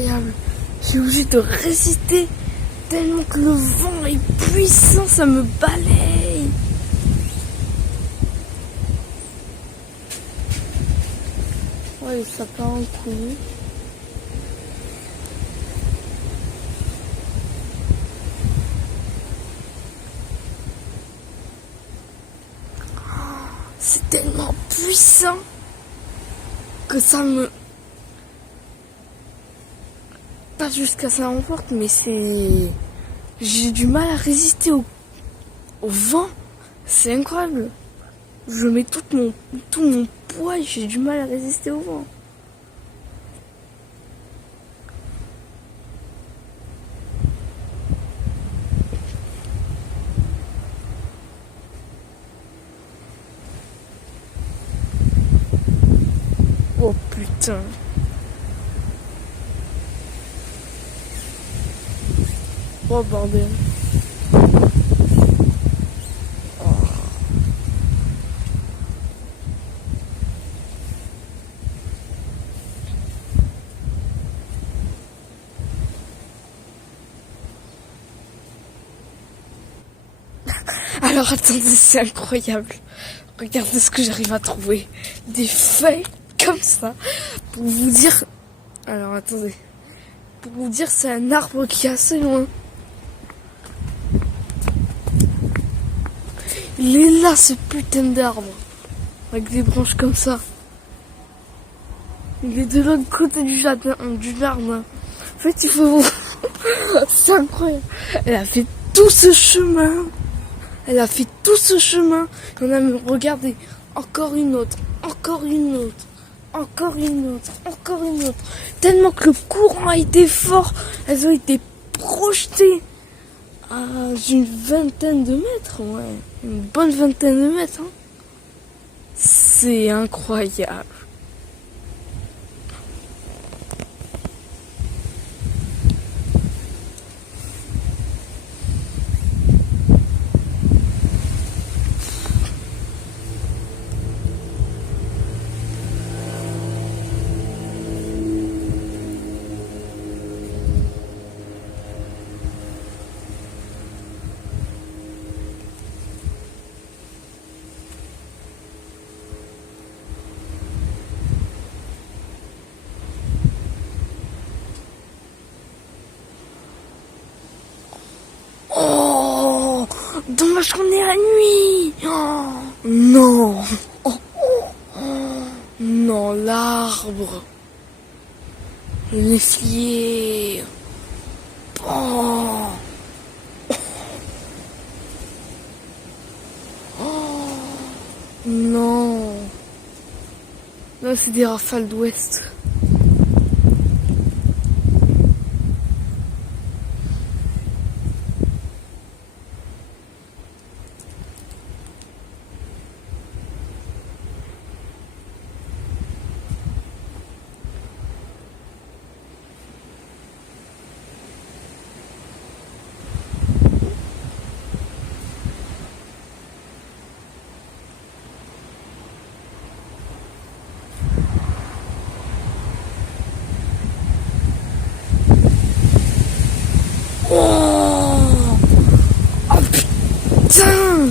incroyable. Je suis obligé de résister tellement que le vent est puissant, ça me balaye. Ouais, ça part en couille. C'est tellement puissant que ça me... Pas jusqu'à ça m'emporte, mais c'est... J'ai du mal à résister au vent. C'est incroyable. Je mets tout mon poids et j'ai du mal à résister au vent. Oh putain. Oh bordel. Alors attendez, c'est incroyable. Regardez ce que j'arrive à trouver. Des feuilles comme ça. Pour vous dire... Alors attendez. Pour vous dire, c'est un arbre qui est assez loin. Il est là, ce putain d'arbre. Avec des branches comme ça. Il est de l'autre côté du jardin, du jardin. En fait, il faut... C'est incroyable. Elle a fait tout ce chemin. Elle a fait tout ce chemin. Et on a même regardé. Encore une autre. Encore une autre. Encore une autre. Encore une autre. Tellement que le courant a été fort. Elles ont été projetées à une vingtaine de mètres. Ouais. Une bonne vingtaine de mètres. Hein. C'est incroyable. Oh, dommage qu'on est la nuit. Oh, non. Oh, oh, oh. Non, l'arbre. Les fliers. Oh. Oh. Non. Là, c'est des rafales d'ouest. Oh, oh putain.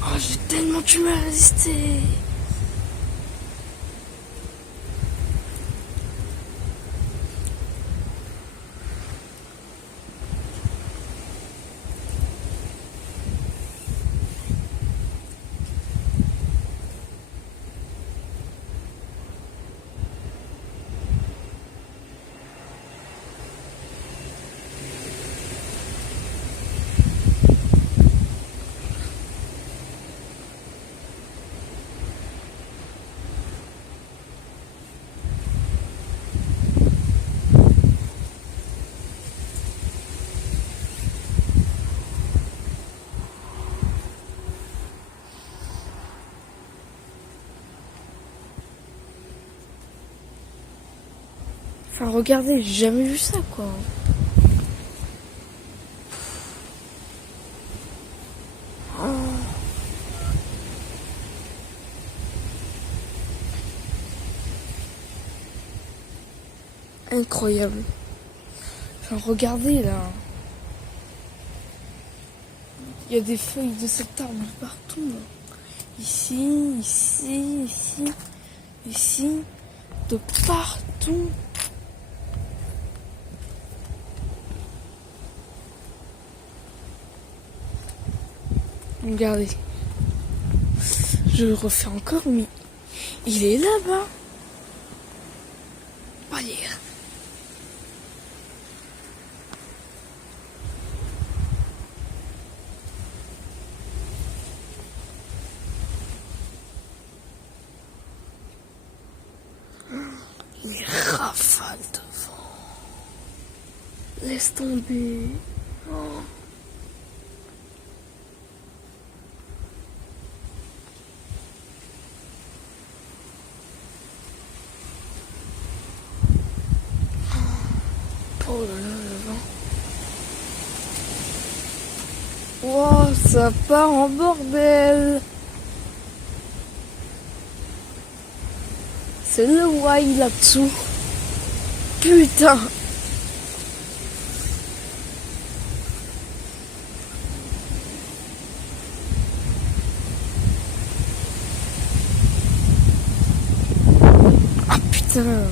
Oh, j'ai tellement du mal à résister. Enfin, regardez, j'ai jamais vu ça, quoi. Incroyable. Enfin, regardez là. Il y a des feuilles de cet arbre partout. Là. Ici, ici, ici, ici. De partout. Regardez. Je le refais encore, mais il est là-bas. Pas lire. Les rafales de vent. Laisse tomber. Oh. Oh là là, le vent. Wow, ça part en bordel. C'est le why là-dessous. Putain. Ah putain.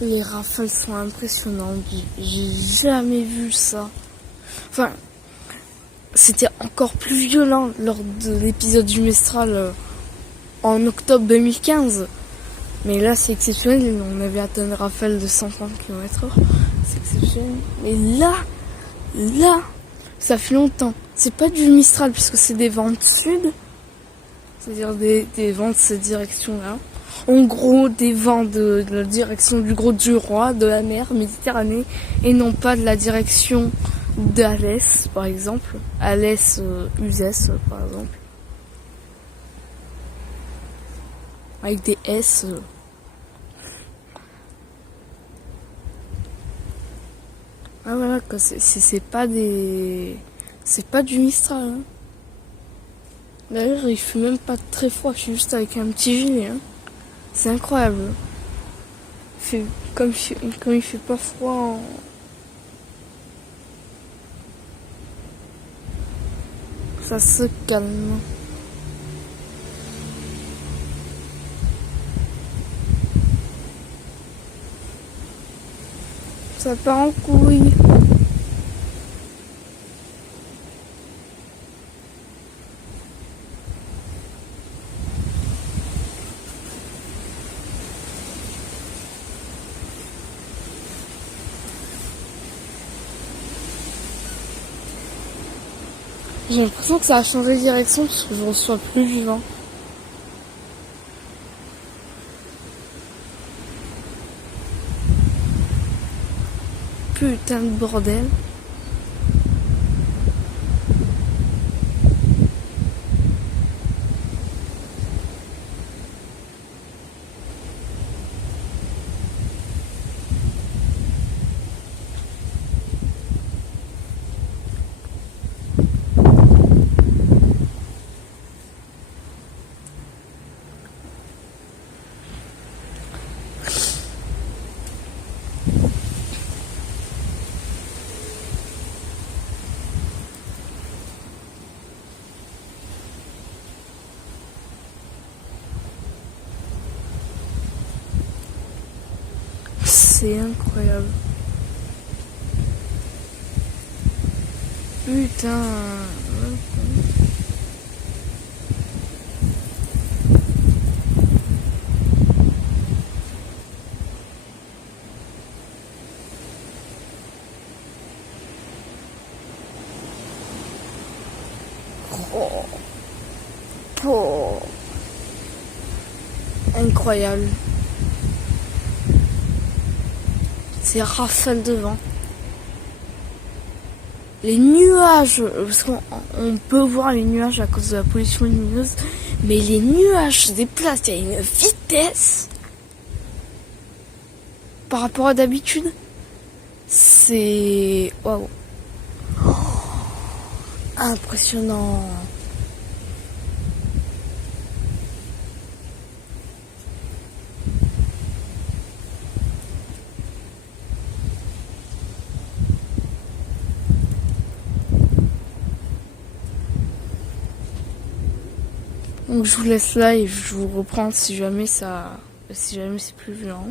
Les rafales sont impressionnantes. J'ai jamais vu ça. Enfin, c'était encore plus violent lors de l'épisode du Mistral en octobre 2015. Mais là, c'est exceptionnel. On avait atteint une rafale de 130 km/h. C'est exceptionnel. Mais là, ça fait longtemps. C'est pas du Mistral puisque c'est des vents de sud. C'est-à-dire des vents de cette direction-là. En gros, des vents de la direction du Gros du Roi, de la mer Méditerranée, et non pas de la direction d'Alès, par exemple. Alès, Uzès, par exemple. Avec des S. Ah voilà, quoi, c'est pas des... C'est pas du Mistral. Hein. D'ailleurs, il fait même pas très froid, je suis juste avec un petit gilet. Hein. C'est incroyable. Comme il fait pas froid. Ça se calme. Ça part en couille. J'ai l'impression que ça a changé de direction parce que je reçois plus du vent. Putain de bordel. C'est incroyable. Putain. Oh. Oh. Incroyable. C'est rafale de vent. les nuages, parce qu'on peut voir les nuages à cause de la pollution lumineuse, mais les nuages se déplacent à une vitesse par rapport à d'habitude. C'est... Waouh. Oh, impressionnant. Donc je vous laisse là et je vous reprends si jamais c'est plus violent.